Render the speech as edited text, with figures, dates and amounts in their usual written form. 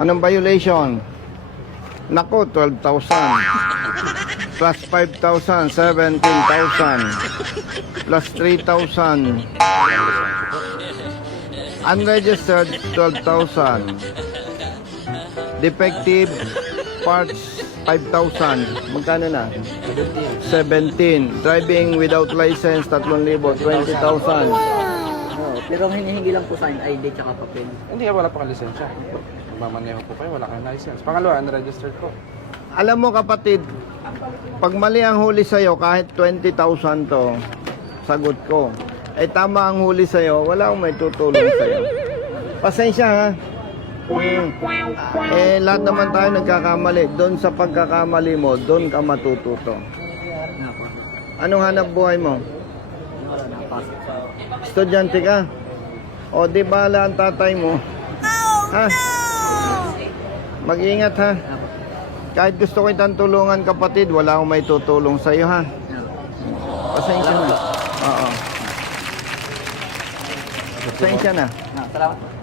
Anong violation? Nako, 12,000. Plus 5,000, 17,000. Plus 3,000. Unregistered, 12,000. Defective parts, 5,000. Magkano na? 17. Driving without license, 3,000, 20,000. Pero hinihingi lang po sa akin ID tsaka papel. Hindi, wala pa kang lisensya. Magmamaneho po kayo, wala kang license. Pangalawa, unregistered po. Alam mo kapatid, pag mali ang huli sa'yo, kahit 20,000 to, sagot ko. Eh tama ang huli sa'yo, wala akong may tutulong sa'yo. Pasensya ha. Eh lahat naman tayo nagkakamali. Doon sa pagkakamali mo, doon ka matututo. Nga po. Anong hanap buhay mo? Wala na, pasok. Estudyante ka? O di bala ang tatay mo? Ha? Mag-ingat ha. Nga po. Kahit gusto ko itang tulungan kapatid, wala akong may tutulong sa iyo ha. Nga po. Pasensya na. Oo. Pasensya na. Salamat po.